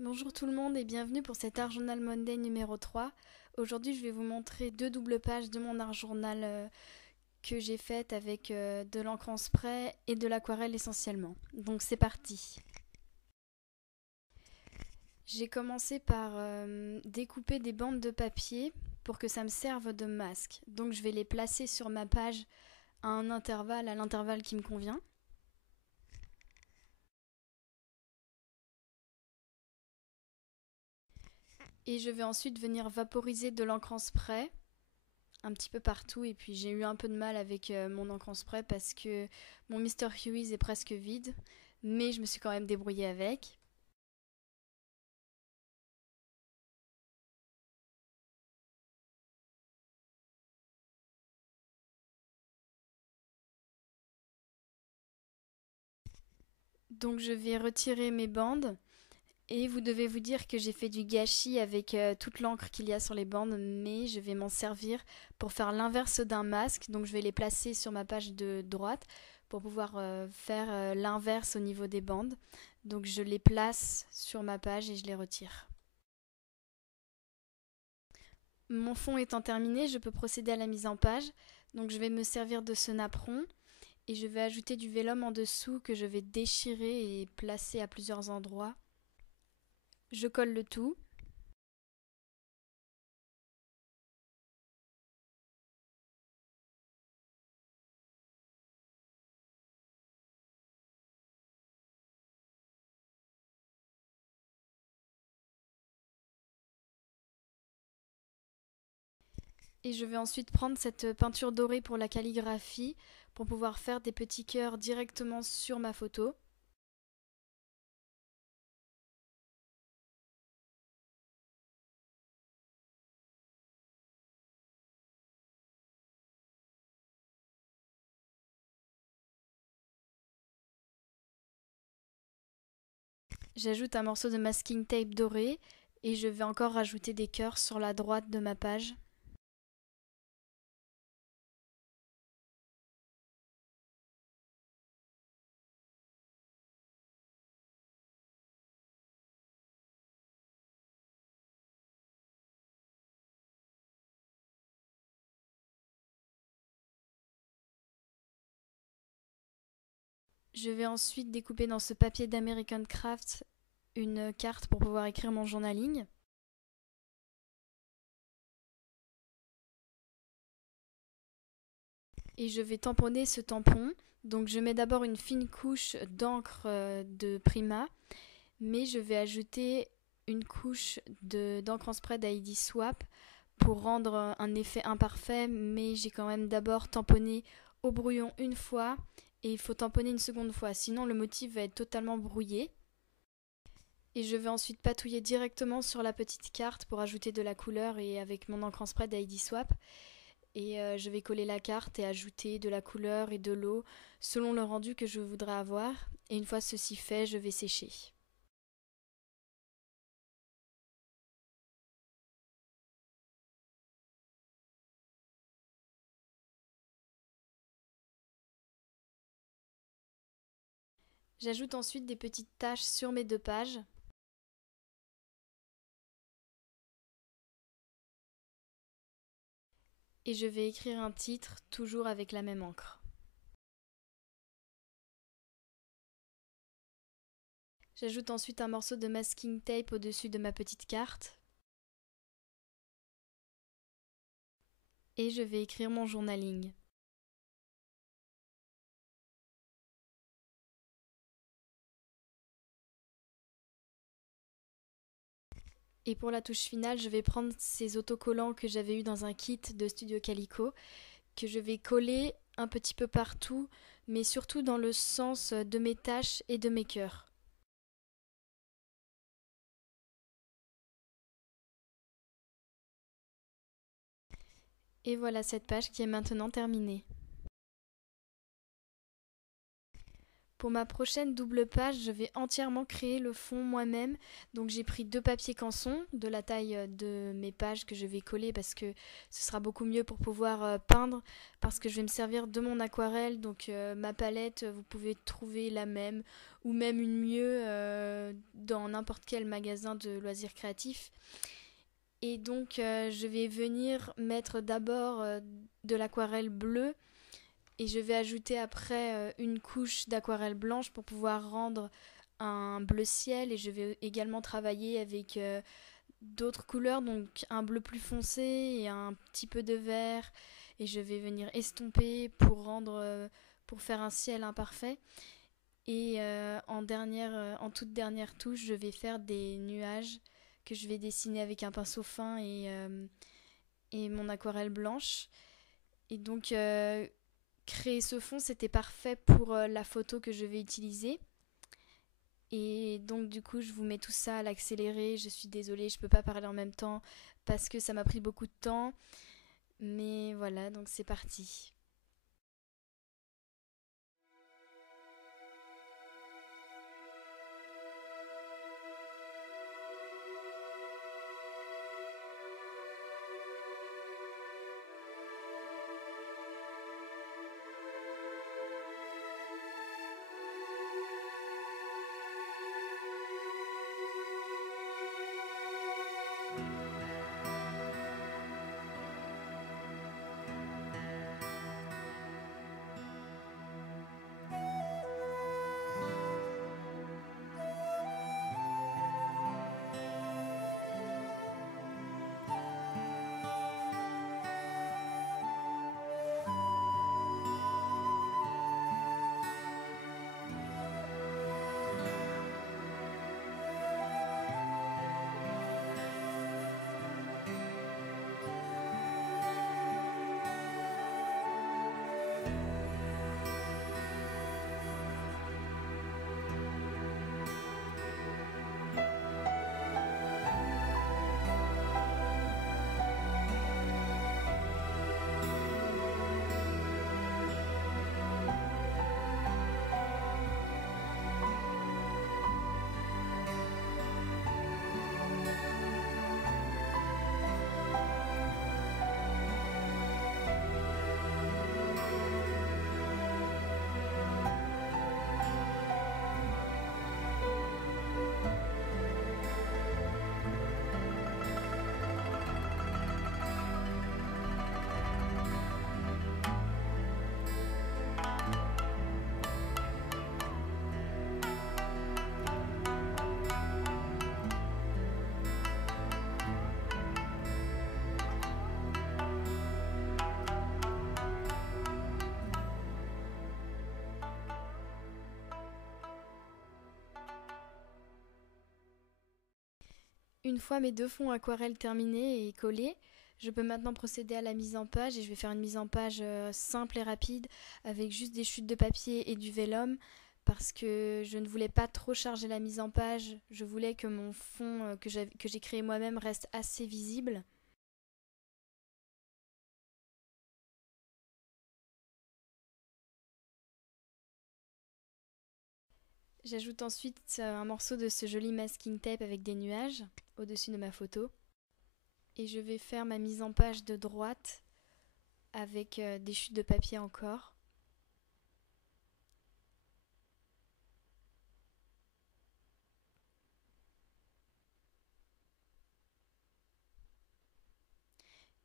Bonjour tout le monde et bienvenue pour cet Art Journal Monday numéro 3. Aujourd'hui je vais vous montrer deux doubles pages de mon Art Journal que j'ai faites avec de l'encre en spray et de l'aquarelle essentiellement. Donc c'est parti. J'ai commencé par découper des bandes de papier pour que ça me serve de masque. Donc je vais les placer sur ma page à l'intervalle qui me convient. Et je vais ensuite venir vaporiser de l'encre en spray un petit peu partout, et puis j'ai eu un peu de mal avec mon encre en spray parce que mon Mr. Hughes's est presque vide, mais je me suis quand même débrouillée avec. Donc je vais retirer mes bandes et vous devez vous dire que j'ai fait du gâchis avec toute l'encre qu'il y a sur les bandes, mais je vais m'en servir pour faire l'inverse d'un masque. Donc je vais les placer sur ma page de droite pour pouvoir faire l'inverse au niveau des bandes. Donc je les place sur ma page et je les retire. Mon fond étant terminé, je peux procéder à la mise en page. Donc je vais me servir de ce napperon et je vais ajouter du vélum en dessous que je vais déchirer et placer à plusieurs endroits. Je colle le tout. Et je vais ensuite prendre cette peinture dorée pour la calligraphie pour pouvoir faire des petits cœurs directement sur ma photo. J'ajoute un morceau de masking tape doré et je vais encore rajouter des cœurs sur la droite de ma page. Je vais ensuite découper dans ce papier d'American Craft une carte pour pouvoir écrire mon journaling. Et je vais tamponner ce tampon. Donc je mets d'abord une fine couche d'encre de Prima, mais je vais ajouter une couche d'encre en spray d'Heidi Swapp pour rendre un effet imparfait, mais j'ai quand même d'abord tamponné au brouillon une fois et il faut tamponner une seconde fois, sinon le motif va être totalement brouillé. Et je vais ensuite patouiller directement sur la petite carte pour ajouter de la couleur et avec mon encre en spray d'Heidi Swapp. Et je vais coller la carte et ajouter de la couleur et de l'eau selon le rendu que je voudrais avoir. Et une fois ceci fait, je vais sécher. J'ajoute ensuite des petites taches sur mes deux pages. Et je vais écrire un titre, toujours avec la même encre. J'ajoute ensuite un morceau de masking tape au-dessus de ma petite carte. Et je vais écrire mon journaling. Et pour la touche finale, je vais prendre ces autocollants que j'avais eu dans un kit de Studio Calico, que je vais coller un petit peu partout, mais surtout dans le sens de mes taches et de mes cœurs. Et voilà cette page qui est maintenant terminée. Pour ma prochaine double page, je vais entièrement créer le fond moi-même. Donc j'ai pris deux papiers canson de la taille de mes pages que je vais coller parce que ce sera beaucoup mieux pour pouvoir peindre, parce que je vais me servir de mon aquarelle. Donc ma palette, vous pouvez trouver la même ou même une mieux dans n'importe quel magasin de loisirs créatifs. Et donc je vais venir mettre d'abord de l'aquarelle bleue et je vais ajouter après une couche d'aquarelle blanche pour pouvoir rendre un bleu ciel, et je vais également travailler avec d'autres couleurs, donc un bleu plus foncé et un petit peu de vert, et je vais venir estomper pour faire un ciel imparfait. Et en toute dernière touche, je vais faire des nuages que je vais dessiner avec un pinceau fin et mon aquarelle blanche. Et donc créer ce fond, c'était parfait pour la photo que je vais utiliser. Et donc du coup, je vous mets tout ça à l'accéléré. Je suis désolée, je peux pas parler en même temps parce que ça m'a pris beaucoup de temps. Mais voilà, donc c'est parti. Une fois mes deux fonds aquarelles terminés et collés, je peux maintenant procéder à la mise en page, et je vais faire une mise en page simple et rapide avec juste des chutes de papier et du vélum parce que je ne voulais pas trop charger la mise en page. Je voulais que mon fond que j'ai créé moi-même reste assez visible. J'ajoute ensuite un morceau de ce joli masking tape avec des nuages au-dessus de ma photo. Et je vais faire ma mise en page de droite avec des chutes de papier encore.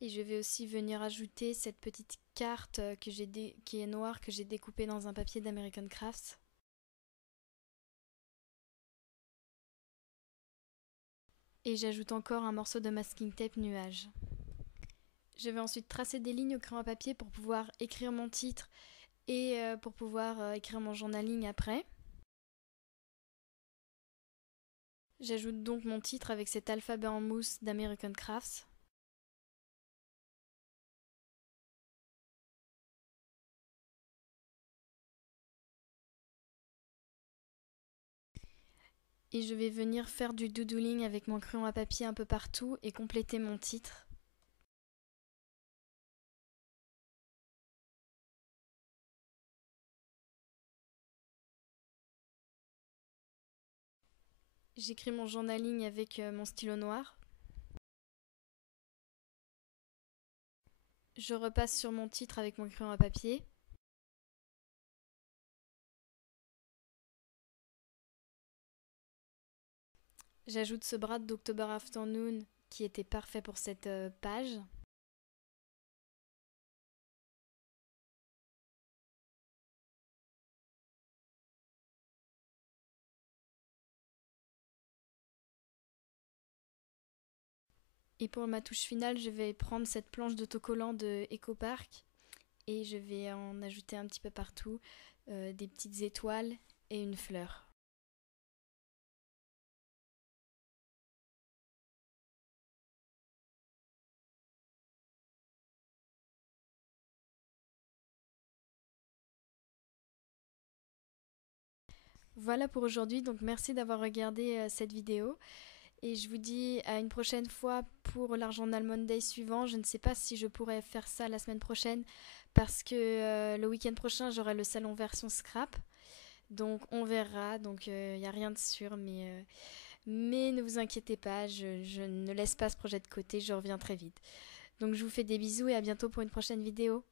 Et je vais aussi venir ajouter cette petite carte qui est noire, que j'ai découpée dans un papier d'American Crafts. Et j'ajoute encore un morceau de masking tape nuage. Je vais ensuite tracer des lignes au crayon à papier pour pouvoir écrire mon titre et pour pouvoir écrire mon journaling après. J'ajoute donc mon titre avec cet alphabet en mousse d'American Crafts. Et je vais venir faire du doodling avec mon crayon à papier un peu partout et compléter mon titre. J'écris mon journaling avec mon stylo noir. Je repasse sur mon titre avec mon crayon à papier. J'ajoute ce bras d'October Afternoon qui était parfait pour cette page. Et pour ma touche finale, je vais prendre cette planche d'autocollant de EcoPark et je vais en ajouter un petit peu partout, des petites étoiles et une fleur. Voilà pour aujourd'hui, donc merci d'avoir regardé cette vidéo. Et je vous dis à une prochaine fois pour l'Argent Monday suivant. Je ne sais pas si je pourrais faire ça la semaine prochaine parce que le week-end prochain j'aurai le salon version scrap. Donc on verra, donc il n'y a rien de sûr, mais ne vous inquiétez pas, je ne laisse pas ce projet de côté, je reviens très vite. Donc je vous fais des bisous et à bientôt pour une prochaine vidéo.